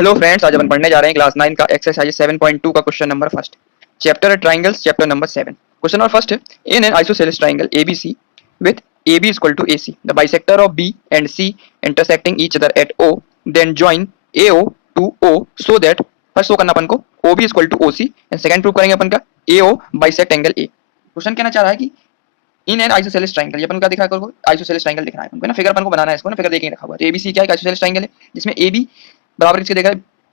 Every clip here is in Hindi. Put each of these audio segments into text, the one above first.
हेलो फ्रेंड्स, आज अपन पढ़ने जा रहे हैं क्लास 9 का एक्सरसाइज 7.2 का question number first. Chapter triangles, chapter number 7। Question number first है, in an isosceles triangle ABC with AB is equal to AC, the bisector of B and C intersecting each other at O, then join AO to O so that first show करना अपन को OB is equal to OC and second prove करेंगे अपन का AO bisect angle A। Question कहना चाह रहा है कि इन एन आइसोसेलेस ट्राइंगल, ये अपन को क्या दिखा है, आइसोसेलेस ट्राइंगल दिख रहा है अपन को ना, फिगर अपन को बनाना है इसको ना, फिगर देके रखा हुआ है। तो एबीसी क्या है, आइसोसेलेस ट्राइंगल है जिसमें AB बराबर किसके देगा,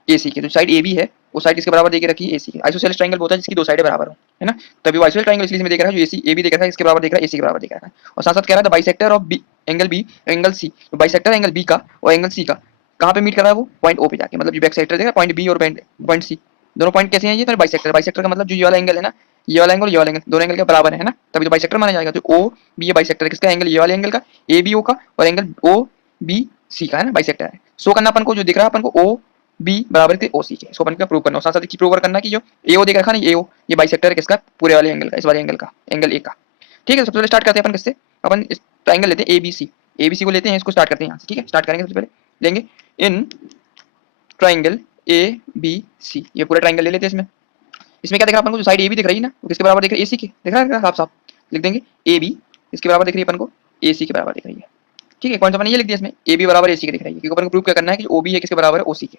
एसी के। तो साइड ए बी है, वो साइड किसके बराबर देके रखी है, एसी के। आइसोसेलेस ट्राइंगल होता है जिसकी दो साइडें बराबर हो, है ना। तभी वो आइसोसेलेस ट्राइंगल इसलिए इसमें देख रहा है जो एसी ए बी देख रहा है इसके बराबर देख रहा है, एसी के बराबर देख रहा है। और साथ साथ कह रहा है the bisector of B angle C, तो बाइसेक्टर एंगल बी का और एंगल सी का कहाँ पे मीट कर रहा है, वो पॉइंट ओ पे जाके। मतलब जो बैक सेक्टर देगा पॉइंट बी और पॉइंट सी, दोनों पॉइंट कैसे हैं, ये तो बाइसेक्टर। बाइसेक्टर का मतलब जो ये वाला एंगल है ना, ये वाला एंगल, ये वाला एंगल, दोनों एंगल के बराबर है ना, तभी तो बाइसेक्टर माना जाएगा। तो ओ बी ये बाइसेक्टर किसका एंगल, ये वाले एंगल का, ए बी ओ का, और एंगल ओ बी सी का है ना, बाइसेक्टर है। सो करना अपन को जो दिख रहा है अपन को ओ बी बराबर थे ओ सी के, इसको अपन को प्रूव करना और साथ साथ प्रूव करना कि जो ए ओ देख रखा ना, ये ओ ये बाइसेक्टर है किसका, पूरे वाले एंगल का, इस वाले एंगल का, एंगल ए का। ठीक है, सबसे पहले स्टार्ट करते हैं अपन किससे, अपन इस ट्राइंगल लेते हैं एबीसी, एबीसी को लेते हैं, इसको स्टार्ट करते हैं यहाँ से। ठीक है, स्टार्ट करेंगे, सबसे पहले लेंगे in triangle A B C, ये पूरा ट्राइंगल ले लेते हैं। इसमें इसमें क्या दिख रहा है अपन को, जो साइड ए बी दिख रही है ना, वो किसके बराबर दिख रही है, एसी के। दिख रहा है साफ साफ, लिख देंगे ए बी इसके बराबर दिख रही है अपन को, एसी के बराबर दिख रही है। ठीक है, पॉइंट अपन ये लिख दिया इसमें, ए बी बराबर एसी के दिख रही है, क्योंकि अपन को प्रूव क्या करना है कि ओ बी है किसके बराबर है, ओसी के।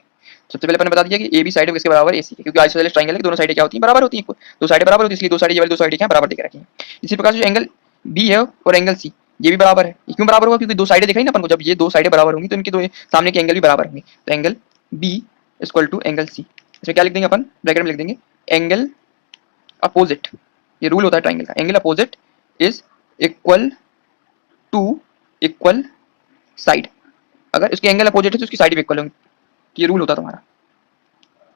सबसे पहले अपन ने बता दिया कि ए बी साइड किसके बराबर है, एसी के, क्योंकि आइसोसेलेस ट्राइंगल है, दोनों साइडें क्या होती हैं, बराबर होती हैं। दो साइडें बराबर होती है, इसलिए दो साइडें, ये वाली दो साइडें क्या बराबर दिख रखी हैं। इसी प्रकार से जो एंगल बी है और एंगल सी, ये भी बराबर है। क्यों बराबर होगा, क्योंकि दो साइडें दिख रही ना अपन को, जब ये दो साइडें बराबर होंगी तो इनके दो सामने के एंगल भी बराबर होंगे। तो angle B equal to angle C, इसमें क्या लिख देंगे अपन, ब्रैकेट में लिख देंगे एंगल अपोजिट। ये रूल होता है ट्राइंगल का, angle opposite is equal to equal side. अगर इसके एंगल अपोजिट है तो उसकी साइड भी इक्वल होंगी। ये रूल होता है तुम्हारा,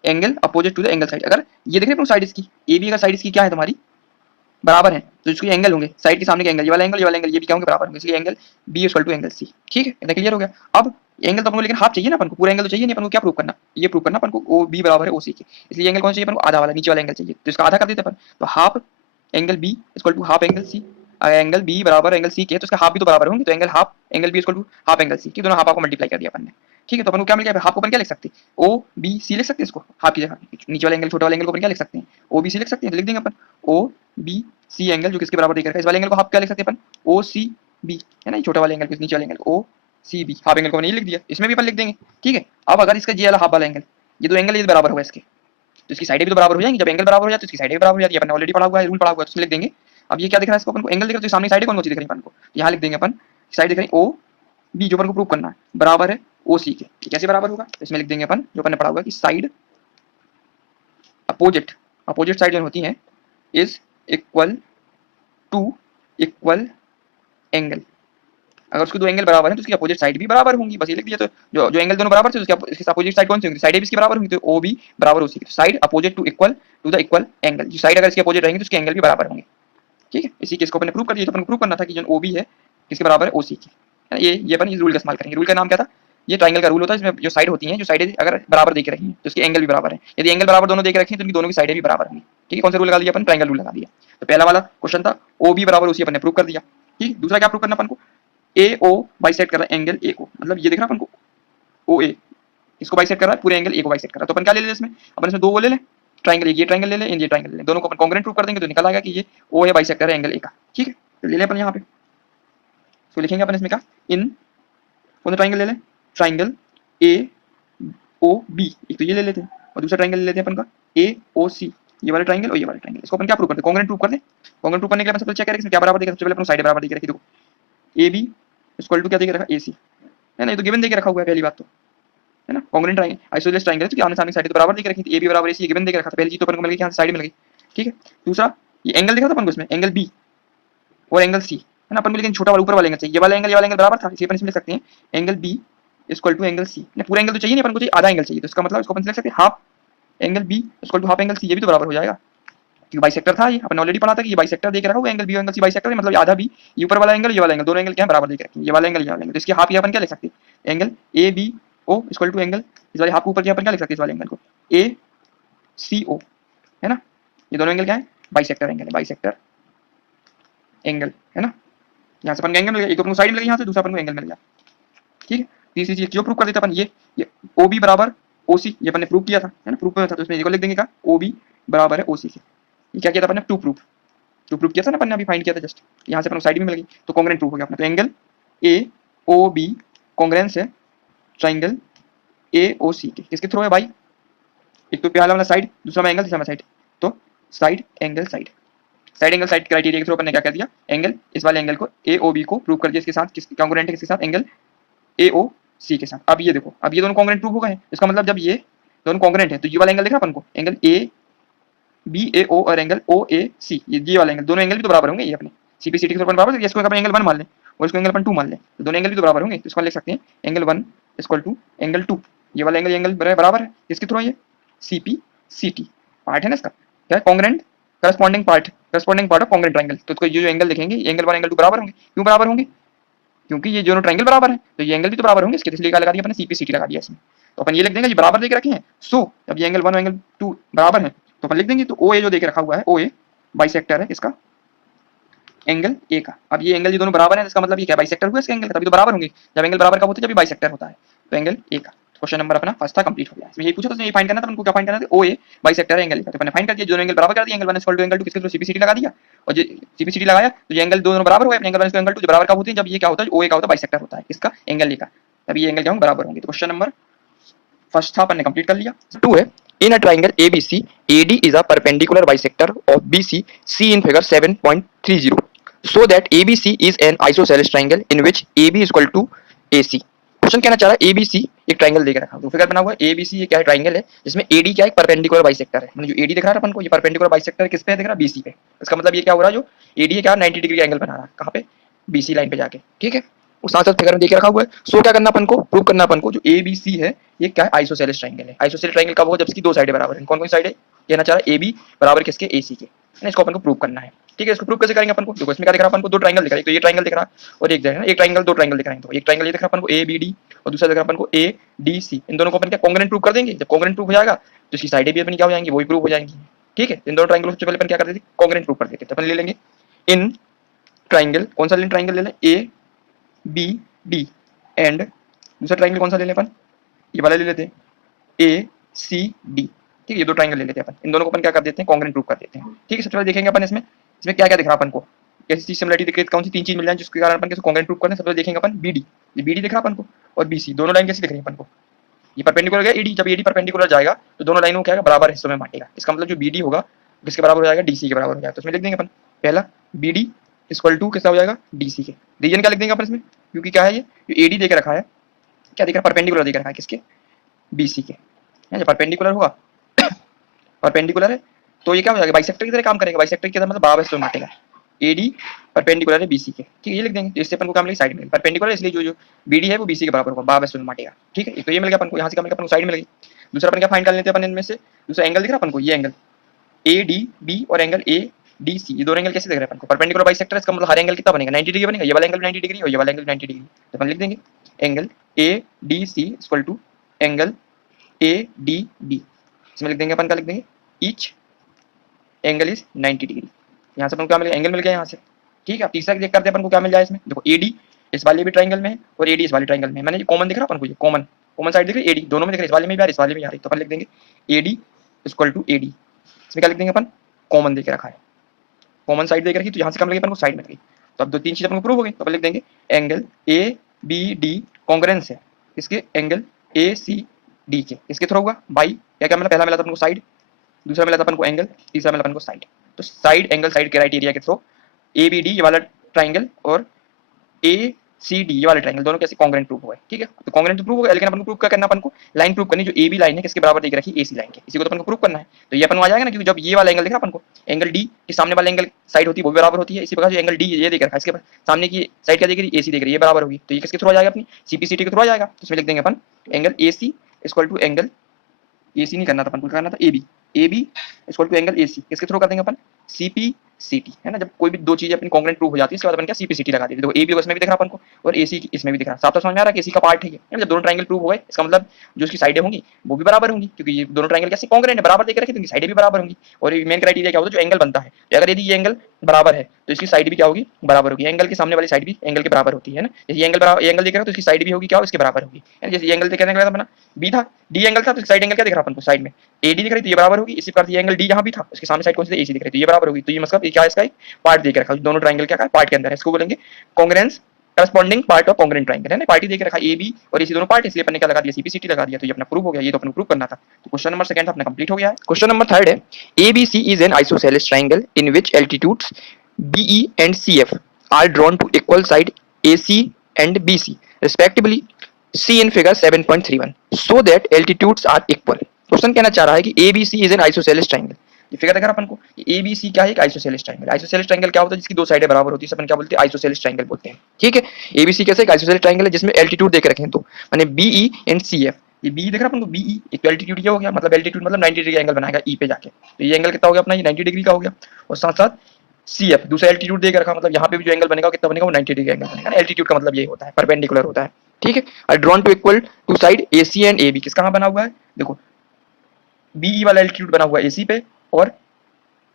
angle opposite to the angle side. अगर ये देख रहे हो साइड इसकी ए बी का, साइड इसकी क्या है तुम्हारी, बराबर है, तो इसके एंगल होंगे साइड के सामने के एंगल, ये वाला एंगल, ये वाला एंगल, ये भी क्या होंगे, बराबर होंगे, इसलिए angle B equal to angle C. ठीक है, इतना क्लियर हो गया। अब एंगल तो अपन को लेकिन हाफ चाहिए ना अपन को, पूरा एंगल तो चाहिए नहीं अपन को। क्या प्रूव करना, ये प्रूव करना अपन को ओ बी बराबर है ओ सी के, इसलिए एंगल कौन चाहिए अपन को, आधा वाला, नीचे वाला एंगल चाहिए, तो इसका आधा कर देते अपन। तो half angle B equal to half angle C, angle B बराबर एंगल सी के, तो इसका हाफ भी तो बराबर होंगे, तो angle half angle B equal to half angle C के, दोनों हाफ को मल्टीप्लाई कर दिया अपन ने। ठीक है, तो अपन को क्या मिल गया, हाफ को अपन क्या लिख सकते हैं, ओ बी सी लिख सकते हैं इसको, हाफ की जगह नीचे वाले एंगल छोटे वाले एंगल को अपन क्या लिख सकते हैं, ओ बी सी लिख सकते हैं। तो लिख देंगे अपन ओ बी सी एंगल जो किसके बराबर देख रखा है, इस वाले एंगल को हाफ क्या लिख सकते हैं अपन, ओ सी बी, है ना, छोटा वाले एंगल नीचे वाले angle O C B, half angle को मैंने ये लिख दिया, इसमें भी अपन लिख देंगे। ठीक है, अब अगर इसका ये वाला हाफ वाला एंगल, ये दो एंगल ये बराबर हुआ इसके, तो इसकी साइडें भी तो बराबर हो जाएंगी। जब एंगल बराबर हो जाती है तो इसकी साइडें भी बराबर हो जाती है, अपन ने ऑलरेडी पढ़ा हुआ है, रूल पढ़ा हुआ है, तो उसमें लिख देंगे। अब ये क्या दिख रहा है इसको अपन को, एंगल दिख रहा है, तो सामने साइडें कौन कौन सी दिख रही है अपन को, यहाँ लिख देंगे अपन, साइड दिख रही है ओ बी जो अपन को प्रूव करना है बराबर है ओ सी के। कैसे बराबर होगा, तो इसमें लिख देंगे अपन जो अपन ने पढ़ा हुआ है कि साइड अपोजिट, अपोजिट साइड जो होती है is equal to equal angle. अगर उसके दो एंगल बराबर हैं तो उसकी अपोजिट साइड भी बराबर होंगी, बस ये लिख दिया। तो जो एंगल दोनों बराबर थे उसकी अपोजिट साइड कौन सी होंगी, साइड भी इसकी बराबर होंगी, तो ओ बी बराबर उसी की। Side opposite to the equal angle, जो साइड अगर इसके अपोजिट रहेंगे तो उसके एंगल भी बराबर होंगे। ठीक है, इसी केस को अपन ने प्रूव कर दिया। तो अपन प्रूव करना था कि जो ओ बी है किसके बराबर है, ओ सी की। ये अपन इस रूल का इस्तेमाल करेंगे। रूल का नाम क्या था, ये ट्राइंगल का रूल होता है, इसमें जो साइड होती हैं, जो साइडें अगर बराबर देख रही हैं तो उसके एंगल भी बराबर है। यदि एंगल बराबर दोनों देख रखे हैं तो उनकी दोनों की साइडें भी बराबर होंगी। ठीक है, कौन सा रूल लगा दिया अपन, ट्राइंगल रूल लगा दिया। तो पहला वाला क्वेश्चन था ओ बी बराबर उसी, अपन ने प्रूव कर दिया। ठीक, दूसरा क्या प्रूव करना अपन को, ए ओ बाइसेक्ट कर रहा है एंगल ए को, मतलब ये दिख रहा है अपन को ओ ए, इसको बाइसेक्ट कर रहा है, पूरे एंगल ए को बाइसेक्ट कर रहा है। तो अपन क्या ले ले इसमें, अपन इसमें दो वो ले ले ट्राइंगल, ये ट्राइंगल ले ले, ये ट्राइंगल ले ले, दोनों को अपन कॉन्ग्रुएंट प्रूव कर देंगे तो निकल आएगा कि ये ओ है बाइसेक्टर है एंगल ए का। ठीक है, तो ले ले अपन यहाँ पे, तो लिखेंगे अपन इसमें क्या, इन कौन सा ट्राइंगल ले ले, ट्राइंगल ए ओ बी, एक तो ये ले लेते हैं, और दूसरा ट्राइंगल ले लेते हैं अपन का ए ओ सी, ये वाला ट्राइंगल और ये वाला ट्राइंगल। इसको अपन क्या प्रूव करते हैं, कॉन्ग्रुएंट प्रूव कर दे। कॉन्ग्रुएंट प्रूव करने के लिए अपन सबसे चेक करेंगे इसमें क्या बराबर देगा, सबसे पहले अपन साइड बराबर देके रखी, देखो ए बी इक्वल टू क्या देके रखा, ए सी, है ना, ये तो गिवन देके रखा हुआ है पहली बात तो, है ना। कॉन्ग्रुएंट ट्राइंगल आइसोसेलेस ट्राइंगल है तो आमने सामने साइड तो बराबर देके रखी थी, ए बी बराबर ए सी गिवन देके रखा था, पहली चीज तो अपन को मिल गई, यहाँ साइड मिल गई। ठीक है, दूसरा ये एंगल देखा था अपन को इसमें, एंगल बी और एंगल सी, है ना, अपन को लेकिन छोटा वाला ऊपर वाला एंगल चाहिए, ये वाला एंगल, ये वाला एंगल बराबर था, इसलिए अपन इसमें लिख सकते हैं angle B equal to angle C. पूरा एंगल तो चाहिए नहीं अपन को, चाहिए आधा एंगल चाहिए, तो इसका मतलब इसको अपन लिख सकते हैं half angle B equal to half angle C, ये भी तो बराबर हो जाएगा क्योंकि बाइसेक्टर था। ये अपन ऑलरेडी पढ़ा था कि ये बाइसेक्टर देख रखा है, angle B angle C bisector है, मतलब आधा बी, ये ऊपर वाला एंगल, ये वाला एंगल, दोनों एंगल क्या है, बराबर देख रखे हैं, ये वाला एंगल, ये वाला एंगल, तो इसकी हाफ ये अपन क्या लिख सकते हैं, angle A B O equal to angle, इस वाले हाफ के ऊपर क्या अपन क्या लिख सकते हैं, इस वाले एंगल को ए सी ओ, है ना। ये दोनों एंगल क्या है, बाइसेक्टर एंगल है, बाइसेक्टर एंगल, है ना। यहाँ से अपन एंगल मिल गया, एक तो अपन को साइड मिल गई यहाँ से, दूसरा अपन को एंगल मिल गया। ठीक है, तीसरी चीज जो प्रूव कर देते अपन, ये ओ बी बराबर ओसी, ये अपन ने प्रूव किया था, है ना, प्रूफ में था, तो इसमें ये को लिख देंगे क्या, ओबी बराबर है ओसी से। ये क्या किया था अपन ने, टू प्रूफ किया था ना अपन ने, अभी फाइंड किया था जस्ट, यहाँ से अपन को साइड में मिल गई, तो कॉन्ग्रेंट प्रूफ हो गया अपना। तो angle A O B congruence है ट्राइंगल ए ओ सी के, किसके थ्रू है भाई, एक तो पहला वाला साइड, दूसरा में एंगल, तीसरा में साइड, तो side angle side, side angle side criteria के थ्रू अपन ने क्या कर दिया, एंगल, इस वाले एंगल को ए ओ बी को प्रूव कर दिया, इसके साथ किस कॉन्ग्रेंट है, किसके साथ, एंगल ए ओ सी के साथ। अब ये देखो, अब ये दोनों कॉन्ग्रेंट प्रूव हो गए हैं, इसका मतलब जब ये दोनों कॉन्ग्रेंट है तो ये वाला एंगल दिख रहा अपन को, एंगल ए बी ए ओ और एंगल ओ ए सी, ये वाला एंगल, दोनों एंगल भी तो बराबर होंगे, ये अपने सीपीसीटी के थ्रू अपन बराबर, इसको अपन एंगल 1 मान लें और इसको एंगल अपन 2 मान लें, तो दोनों एंगल भी तो बराबर होंगे, तो इसको लिख सकते हैं एंगल 1 इक्वल टू एंगल 2, ये वाला एंगल बराबर है किसके थ्रू है, ये सीपीसीटी पार्ट है ना इसका, क्या है, congruent corresponding part of congruent triangle, तो इसको ये जो एंगल देखेंगे, एंगल 1 एंगल 2 बराबर होंगे, क्यों बराबर होंगे, क्योंकि ये दोनों ट्रायंगल बराबर है, तो ये एंगल भी तो बराबर होंगे इसके, इसलिए क्या लगा दिया अपने सीपीसीटी लगा दिया इसमें, तो अपन ये लिख देंगे, ये बराबर देके रखे हैं, सो अब ये एंगल 1 और एंगल 2 बराबर है, तो अपन लिख देंगे, तो ओ ए जो देके रखा हुआ है, ओ ए बाइसेक्टर है इसका, एंगल ए का। अब ये एंगल ये दोनों बराबर है, इसका मतलब ये क्या, बाइसेक्टर हुआ इसका एंगल, तभी तो बराबर होंगे, जब एंगल बराबर कब होते हैं, जब बाइसेक्टर होता है, तो एंगल ए का। क्वेश्चन नंबर अपना फर्स्ट था, कंप्लीट हो गया। इसमें यही पूछा था, ये फाइंड करना था, हमको क्या फाइंड करना था, ओ ए बाइसेक्टर है एंगल ए का, तो मैंने फाइंड कर दिया, दोनों एंगल बराबर कर दिया, एंगल 1 इक्वल टू एंगल 2 किसके थ्रू, सीपीसीटी लगा दिया, और जो सीपीसीटी लगाया तो ये एंगल दोनों बराबर हुए, एंगल 1 इक्वल एंगल 2 जो बराबर कब होते हैं, जब ये क्या होता है, ओ ए का होता है बाइसेक्टर होता है इसका, एंगल ए का, तभी ये एंगल क्या होंगे, बराबर होंगे। तो क्वेश्चन नंबर फर्स्ट था अपन ने कंप्लीट कर लिया। 2 है, in a triangle ABC, AD is a perpendicular bisector of BC, see in figure 7.30, so that ABC is an isosceles triangle in which AB is equal to AC। Question कहना चाह रहा है ABC एक ट्रायंगल देकर रखा, तो फिगर बना हुआ है ABC, ये क्या है, ट्रायंगल है जिसमें AD क्या है, परपेंडिकुलर बाइसेक्टर है, मतलब जो AD दिख रहा है अपन को, ये परपेंडिकुलर बाइसेक्टर किस पे दिख रहा है, BC पे, इसका मतलब ये क्या हो रहा है, जो AD है क्या 90 डिग्री का एंगल बना रहा है, कहाँ पे, BC लाइन पे जाके, ठीक है, उस साथ साथ फिगर में देख रखा हुआ है। सो क्या करना अपन को, प्रूव करना अपन को, जो ABC है ये क्या है, आइसोसेलेस ट्रायंगल है। आइसोसेलेस ट्रायंगल कब होगा, जब इसकी दो साइडें बराबर हैं, कौन कौन सी साइड है, कहना चाह रहा है AB बराबर किसके, AC के, है ना, इसको अपन को प्रूव करना है, ठीक है। इसको प्रूव कैसे करेंगे अपन को, देखो इसमें क्या दिख रहा है अपन को, दो ट्रायंगल दिख रहा है, तो ये ट्रायंगल दिख रहा है और एक दिख रहा है, एक ट्रायंगल दो ट्रायंगल दिख रहे हैं, तो एक ट्रायंगल ये दिख रहा है अपन को ABD और दूसरा दिख रहा है अपन को ADC, इन दोनों को अपन क्या कॉन्ग्रुएंट प्रूव कर देंगे, जब कॉन्ग्रुएंट प्रूव हो जाएगा तो इसकी साइडें भी अपनी क्या हो जाएंगी, वही प्रूव हो जाएंगी, ठीक है। इन दोनों ट्रायंगल सबसे पहले अपन क्या करते थे, कॉन्ग्रुएंट प्रूव कर देते थे, तो अपन ले लेंगे इन ट्रायंगल, कौन सा ट्रायंगल ले लें, ABD एंड दूसरा ट्रायंगल कौन सा ले लें अपन, ये वाला ले लेते हैं ACD, ठीक है, ये दो ट्रायंगल ले लेते हैं अपन, इन दोनों को अपन क्या कर देते हैं, कॉन्ग्रुएंट प्रूव कर देते हैं, ठीक है। सबसे पहले देखेंगे अपन इसमें क्या क्या दिख रहा है अपन को, कैसी चीज सिमिलरिटी दिख रही है, कौन सी तीन चीज मिल जाए जिसके कारण अपन कैसे कॉन्ग्रुएंट प्रूव करना है। सबसे पहले देखेंगे अपन BD, ये BD दिख रहा है अपन को, और BC, दोनों लाइन कैसी दिख रही है अपन को, ये परपेंडिकुलर है AD, जब AD परपेंडिकुलर जाएगा तो दोनों लाइनों क्या है, बराबर हिस्सों में बांटेगा, इसका मतलब जो BD होगा किसके बराबर हो जाएगा, DC के बराबर हो जाएगा, तो इसमें लिख देंगे अपन पहला BD इक्वल टू किसका हो जाएगा, DC के। रीजन क्या लिख देंगे अपन इसमें, क्योंकि क्या है, ये जो AD देके रखा है, क्या दिख रहा है, परपेंडिकुलर दिख रहा है किसके, BC के, है जब परपेंडिकुलर होगा परपेंडिकुलर है तो ये क्या हो जाएगा, बाइसेक्टर की तरह काम करेगा, बाइसेक्टर की तरह मतलब बराबर हिस्सों में बांटेगा, AD परपेंडिकुलर है BC के, ठीक है, ये लिख देंगे, तो इससे अपन को क्या मिलेगा, साइड में परपेंडिकुलर है, इसलिए जो BD है वो BC के बराबर होगा, बराबर हिस्सों में बांटेगा, ठीक है। तो ये मिल गया अपन को, यहाँ से क्या मिल गया अपन को, साइड मिल गई। दूसरा अपन क्या फाइंड कर लेते हैं अपन इनमें से, दूसरा एंगल दिख रहा है अपन को, ये एंगल ADB और एंगल ADC, ये दोनों एंगल कैसे दिख रहे हैं अपन को, परपेंडिकुलर बाइसेक्टर, इसका मतलब हर एंगल कितना बनेगा, 90 डिग्री बनेगा, ये वाला एंगल 90 डिग्री और ये वाला एंगल 90 डिग्री, तो अपन लिख देंगे angle ADC equal to angle ADB, इसमें लिख देंगे अपन, क्या लिख देंगे, ईच एंगल इज 90 डिग्री, यहाँ से अपन को क्या मिल गया, एंगल मिल गया यहाँ से, ठीक है। अब तीसरा देख करते हैं अपन को क्या मिल जाए इसमें, देखो AD इस वाले भी ट्रायंगल में है और AD इस वाले ट्रायंगल में, मैंने ये कॉमन दिख रहा है अपन को, ये कॉमन साइड दिख रही है, AD दोनों में दिख रही है, इस वाले में भी आ रही है, इस वाले में भी आ रही है, तो अपन लिख देंगे AD इक्वल टू AD, इसमें क्या लिख देंगे अपन, कॉमन देके रखा है, कॉमन साइड देके रखी, तो यहाँ से क्या मिल गई अपन को, साइड में गई, तो अब दो तीन चीज अपन को प्रूव हो गई, तो अपन लिख देंगे एंगल ABD कॉन्ग्रुएंस है इसके एंगल ACD के, इसके थ्रू होगा बाई क्या क्या मिला, पहला मिला था अपन को साइड, दूसरा मिला था अपन को एंगल, तीसरा मिला अपन को साइड, तो साइड एंगल साइड क्राइटेरिया के थ्रू ABD ये वाला ट्रायंगल और ACD ये वाला ट्रायंगल दोनों कैसे कॉन्ग्रुएंट प्रूव हुआ है, ठीक है। तो कॉन्ग्रुएंट प्रूव हो गया, लेकिन अपन को प्रूव क्या करना, अपन को लाइन प्रूव करनी, जो AB लाइन है किसके बराबर देख रखी है, AC लाइन के, इसी को तो अपन को प्रूव करना है। तो ये अपन को आ जाएगा ना, क्योंकि जब ये वाला एंगल दिख रहा है अपन को, एंगल D के सामने वाला एंगल साइड होती है वो भी बराबर होती है, इसी प्रकार जो एंगल D ये देख रखा है, इसके सामने की साइड क्या देख रही है, AC देख रही है, ये बराबर होगी, तो ये किसके थ्रू आ जाएगा, अपनी CPCT के थ्रू आ जाएगा। तो इसमें लिख देंगे अपन angle AC equal to angle AC नहीं करना था अपन को, करना था AB equal to angle AC, किसके थ्रू कर देंगे अपन, CPCT है ना, जब कोई भी दो चीजें अपनी कॉन्ग्रुएंट प्रूव हो जाती है इसके बाद अपन क्या CPCT लगा देते हैं। देखो AB इसमें भी दिख रहा अपन को और AC इसमें भी दिख रहा है, साफ तो समझ में आ रहा है कि AC का पार्ट है ये। जब दोनों ट्रायंगल प्रूव हो गए इसका मतलब जो उसकी साइडें होंगी वो भी बराबर होंगी, क्योंकि ये दोनों ट्रायंगल कैसे कॉन्ग्रुएंट है, बराबर देख रखे तो इनकी साइडें भी बराबर होंगी। और मेन क्राइटेरिया क्या होता है, जो एंगल बनता है, तो अगर यदि ये एंगल बराबर है तो इसकी साइड भी क्या होगी, बराबर होगी। एंगल के सामने वाली साइड भी एंगल के बराबर होती है ना, जैसे ये एंगल बराबर, ये एंगल देख रहा है तो इसकी साइड भी होगी क्या, इसके बराबर होगी। जैसे ये एंगल देखने का अपना बी था, डी एंगल था, तो साइड एंगल क्या दिख रहा अपन को, साइड में एडी दिख रही, तो ये बराबर होगी। इसी प्रकार ये एंगल डी यहाँ भी था, उसके सामने साइड कौन सी एसी दिख रही, तो ये बराबर होगी। तो ये मतलब क्या इसका एक पार्ट देख रखा है, दोनों ट्रायंगल क्या है पार्ट के अंदर है, इसको बोलेंगे congruence corresponding part of congruent triangle है ना। पार्टी देख रखा है ए बी और इसी दोनों पार्ट, इसलिए अपन ने क्या लगा दिया, CPCT लगा दिया। तो ये अपना प्रूव हो गया, ये तो अपन प्रूव करना था। तो क्वेश्चन नंबर सेकंड अपना कंप्लीट हो गया है। क्वेश्चन नंबर थर्ड है, ABC is an isosceles triangle in which altitudes BE and CF are drawn to equal side AC and BC respectively, see in figure 7.31 so that altitudes are equal। Question कहना चाह रहा है कि ABC is an isosceles triangle, ये फिगर देखा अपन को, ABC क्या है, एक आइसोसेलेस ट्रायंगल। आइसोसेलेस ट्रायंगल क्या होता है, जिसकी दो साइडें बराबर होती है, अपन क्या बोलते हैं, आइसोसेलेस ट्रायंगल बोलते हैं। ठीक है, ABC कैसे एक आइसोसेलेस ट्रायंगल है जिसमें एल्टीट्यूड देख रखे हैं, तो माने BE एंड CF, ये बी देख रहा अपन को, BE एक तो एल्टीट्यूड क्या हो गया, मतलब एल्टीट्यूड मतलब 90 डिग्री एंगल बनाएगा ई पे जाके, तो ये एंगल कितना हो गया अपना, ये 90 डिग्री का हो गया। और साथ साथ CF दूसरा एल्टीट्यूड देख रखा, मतलब यहाँ पे भी जो एंगल बनेगा कितना बनेगा, वो 90 डिग्री एंगल बनेगा। एल्टीट्यूड का मतलब ये होता है परपेंडिकुलर होता है। ठीक है, और drawn to equal to side AC and AB, किस कहाँ बना हुआ है, देखो BE वाला एल्टीट्यूड बना हुआ है AC पे और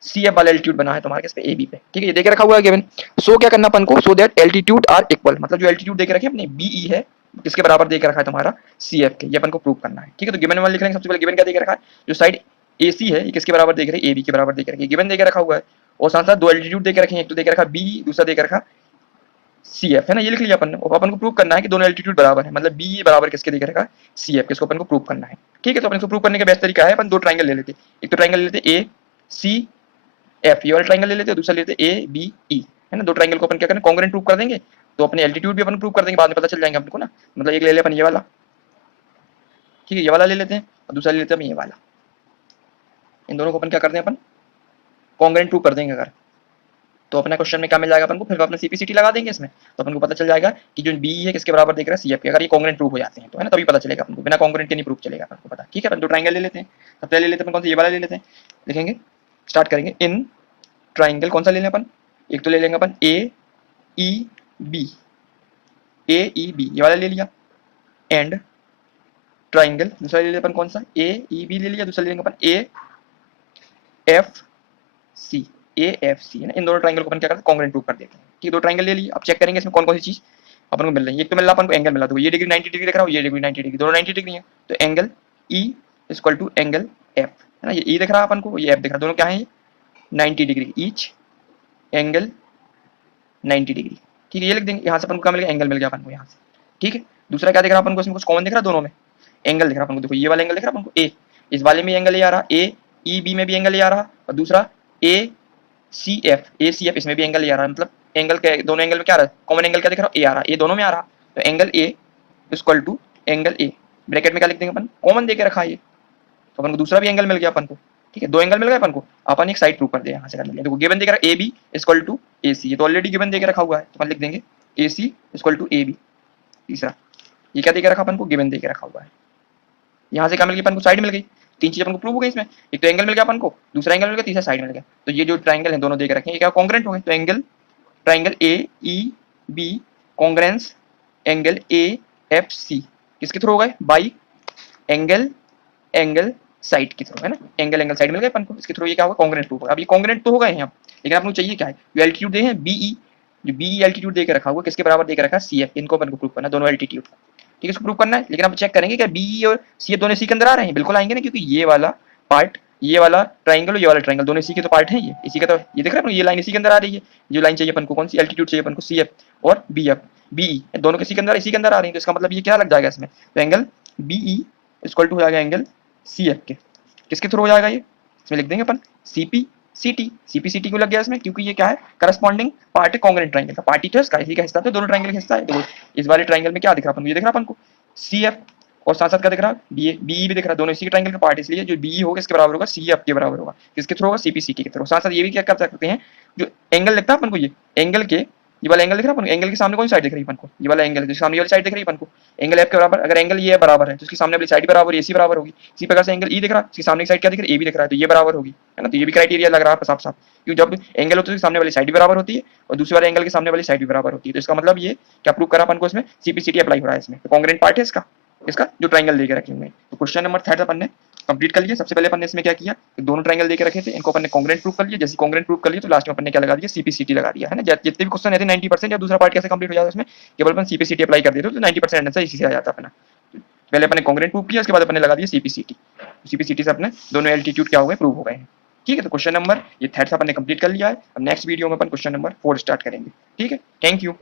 CF वाला एल्टीट्यूड बना है तुम्हारे किस पे, AB पे। ठीक है, ये देख रखा हुआ है गिवन। सो क्या करना अपन को, so that altitude are equal, मतलब जो एल्टीट्यूड देख रखे अपने BE है किसके बराबर देख रखा है तुम्हारा, CF के, ये अपन को प्रूव करना है। ठीक है, तो गिवन वाला लिख लेंगे। सबसे पहले गिवन क्या देख रखा है, जो साइड AC है ये किसके बराबर देख रही है, AB के बराबर देख रखी है, गिवन देख रखा हुआ है। और साथ साथ दो एल्टीट्यूड देख रखे हैं, एक तो देख रखा BE, दूसरा देख रखा CF है ना, ये लिख लिया अपन ने। अपन को प्रूव करना है कि दोनों एल्टीट्यूड बराबर है, मतलब BE बराबर किसके देख रखा है, CF, किसको अपन को प्रूव करना है। ठीक है, तो अपन इसको प्रूव करने का बेस्ट तरीका है, अपन दो ट्रायंगल ले लेते, एक तो ट्रायंगल ले लेते ACF, ये वाला ट्रायंगल ले लेते, दूसरा ले लेते ABE है ना। दो ट्रायंगल को अपन क्या करें, कॉन्ग्रुएंट प्रूव कर देंगे, तो अपने एल्टीट्यूड भी अपन प्रूव कर देंगे, बाद में पता चल जाएंगे अपन को ना। मतलब एक ले ले अपन ये वाला, ठीक है, ये वाला ले लेते हैं, और दूसरा ले लेते हैं ये वाला। इन दोनों को अपन क्या करते हैं, अपन कॉन्ग्रुएंट प्रूव कर देंगे अगर, तो अपना क्वेश्चन में क्या मिल जाएगा अपन को, फिर अपना CPCT लगा देंगे इसमें, तो अपन को पता चल जाएगा कि जो BE है किसके बराबर देख रहा है, CF के। अगर ये कॉन्ग्रुएंट प्रूव हो जाते हैं तो है ना, तभी पता चलेगा अपन को, बिना कॉन्ग्रुएंट के नहीं प्रूव चलेगा अपन को पता। ठीक है, अपन दो ट्रायंगल ले लेते हैं। सबसे पहले ले लेते हैं अपन कौन सा, ये वाला ले लेते हैं, लिखेंगे स्टार्ट करेंगे इन ट्रायंगल, कौन सा ले लें अपन, एक तो ले लेंगे अपन AEB, AEB ये वाला ले लिया, एंड ट्रायंगल दूसरा ले लें अपन कौन सा, AEB ले लिया, दूसरा ले लेंगे अपन AFC, AFC है ना। इन दोनों ट्रायंगल को अपन क्या करते हैं, कॉन्ग्रुएंट प्रूव कर देते हैं। ठीक है, दो ट्रायंगल ले लिए, अब चेक करेंगे इसमें कौन कौन सी चीज अपन को मिल रही है। एक तो मिल रहा अपन को एंगल मिला, तो ये डिग्री 90 डिग्री दिख रहा है, ये डिग्री 90 डिग्री, दोनों 90 डिग्री है, तो angle E equal to angle F है ना। ये E दिख रहा है अपन को, ये F दिख रहा है, दोनों क्या है, 90 डिग्री ईच, एंगल 90 डिग्री। ठीक है, ये लिख देंगे। यहाँ से अपन को क्या मिल गया, एंगल मिल गया अपन को यहाँ से। ठीक है, दूसरा क्या दिख रहा है अपन को, इसमें कुछ कॉमन दिख रहा है दोनों में, एंगल दिख रहा है अपन को। देखो ये वाला एंगल दिख रहा है अपन को A, इस वाले में एंगल ये आ रहा, AEB में भी एंगल ये आ रहा, और दूसरा ACF इसमें भी एंगल ये आ रहा है। मतलब एंगल के दोनों एंगल में क्या आ रहा है, कॉमन एंगल क्या दिख रहा है, A आ रहा है, ये दोनों में आ रहा, तो angle A equal to angle A, bracket में क्या लिख देंगे अपन, कॉमन दे के रखा है ये, तो अपन को दूसरा भी एंगल मिल गया अपन को। ठीक है, दो एंगल मिल गए अपन को, अपन एक साइड प्रूव कर दे यहाँ से कर लिया। देखो गिवन देख रहा है AB इक्वल टू AC, ये तो ऑलरेडी गिवन दे के रखा हुआ है, तो अपन लिख देंगे AC इक्वल टू AB। तीसरा ये क्या दे के रखा अपन को, गिवन दे के रखा हुआ है। यहाँ से क्या मिल गया अपन को, साइड मिल गई, तीन चीज अपन को प्रूव हो गई इसमें, एक तो एंगल मिल गया अपन को, दूसरा एंगल मिल गया, तीसरा साइड मिल गया। तो ये जो ट्रायंगल है दोनों देख रखे हैं, ये क्या कॉन्ग्रुएंट हो गए, तो angle triangle AEB congruence angle AFC किसके थ्रू हो गए, बाई एंगल साइड के थ्रू है ना। एंगल साइड मिल गए अपन को, इसके थ्रू ये क्या होगा, कॉन्ग्रुएंट प्रूव होगा। अब ये कॉन्ग्रुएंट तो हो गए हैं यहाँ, लेकिन अपन को चाहिए क्या है, जो एल्टीट्यूड दे हैं BE, जो BE एल्टीट्यूड दे के रखा हुआ किसके बराबर दे के रखा है, CF, इनको अपन को प्रूव करना है, दोनों एल्टीट्यूड। ठीक है, इसको प्रूव करना है, लेकिन अब चेक करेंगे क्या BE और CF दोनों C के अंदर आ रहे हैं, बिल्कुल आएंगे ना, क्योंकि ये वाला पार्ट, ये वाला ट्रायंगल और ये वाला ट्रायंगल दोनों C के तो पार्ट है, ये इसी का तो ये देख रहे हैं, ये लाइन इसी के अंदर आ रही है। जो लाइन चाहिए अपन को, कौन सी एल्टीट्यूड चाहिए अपन को, CF और BE दोनों किसी के अंदर इसी के अंदर आ रही है, तो इसका मतलब ये क्या लग जाएगा इसमें, तो एंगल BE इक्वल टू हो जाएगा एंगल CF के, किसके थ्रू हो जाएगा ये, इसमें लिख देंगे अपन CPCT क्यों लग गया इसमें, क्योंकि ये क्या है, करस्पॉन्डिंग पार्ट है कॉन्ग्रुएंट ट्रायंगल का, पार्टी तो इसका, इसी का हिस्सा, तो दोनों ट्रायंगल का हिस्सा है। देखो इस वाले ट्रायंगल में क्या दिख रहा है अपन को, ये दिख रहा है अपन को CF, और साथ साथ क्या दिख रहा है, BE भी दिख रहा है, दोनों इसी के ट्रायंगल का पार्ट, इसलिए जो BE होगा इसके बराबर होगा CF के बराबर होगा, किसके थ्रू होगा, CPCT के थ्रू। साथ साथ ये भी क्या कर सकते हैं, जो एंगल लगता है अपन को, ये एंगल के ये वाला एंगल दिख रहा है अपन को, एंगल के सामने कौन सी साइड दिख रही है अपन को, ये वाला एंगल जिसके सामने ये वाली साइड दिख रही है अपन को, एंगल एफ के बराबर, अगर एंगल ये बराबर है तो इसकी सामने वाली साइड बराबर, एसी बराबर होगी। इसी प्रकार से एंगल ई दिख रहा है, इसकी सामने की साइड क्या दिख रही है, ए भी दिख रहा है, तो ये बराबर होगी, है ना। तो ये भी क्राइटेरिया लग रहा है साफ साफ, क्योंकि जब एंगल होता है सामने वाली साइड भी बराबर होती है और दूसरे वाले एंगल के सामने वाली साइड भी बराबर होती है, तो इसका मतलब ये क्या प्रूव करा अपन को, इसमें सीपीसीटी अप्लाई हो रहा है इसमें, तो कॉन्ग्रुएंट पार्ट है इसका, इसका जो ट्राइंगल देके रखे हुए हैं। तो क्वेश्चन नंबर 3 अपन ने कंप्लीट कर लिया। सबसे पहले अपन ने इसमें क्या किया, दोनों ट्राइंगल देके रखे थे, इनको अपन ने कॉन्ग्रुएंट प्रूव कर लिया। जैसे कॉन्ग्रुएंट प्रूव कर लिया तो लास्ट में अपन ने क्या लगा दिया, सीपीसीटी लगा दिया, है ना। जितने भी क्वेश्चन रहते 90% या दूसरा पार्ट कैसे कंप्लीट हो जाता है उसमें, केवल अपन सीपीसीटी अप्लाई कर देते तो 90% आंसर इसी से आ जाता अपना। पहले अपने कॉन्ग्रुएंट प्रूव किया, उसके बाद अपने लगा दिया सीपीसीटी, सीपीसीटी से अपने दोनों एल्टीट्यूड क्या हो गए, प्रूव हो गए हैं। ठीक है, तो क्वेश्चन नंबर ये थर्ड अपन ने कंप्लीट कर लिया है। अब नेक्स्ट वीडियो में अपन क्वेश्चन नंबर 4 स्टार्ट करेंगे। ठीक है, थैंक यू।